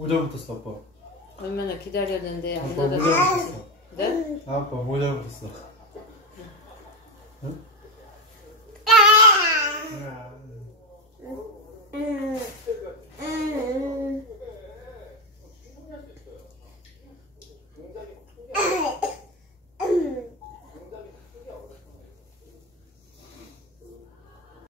모자 붙었어 아빠. 얼마나 기다렸는데 안 아빠 모자 넣어줬어. 붙었어. 네? 아빠 모자 붙었어. 응? 야.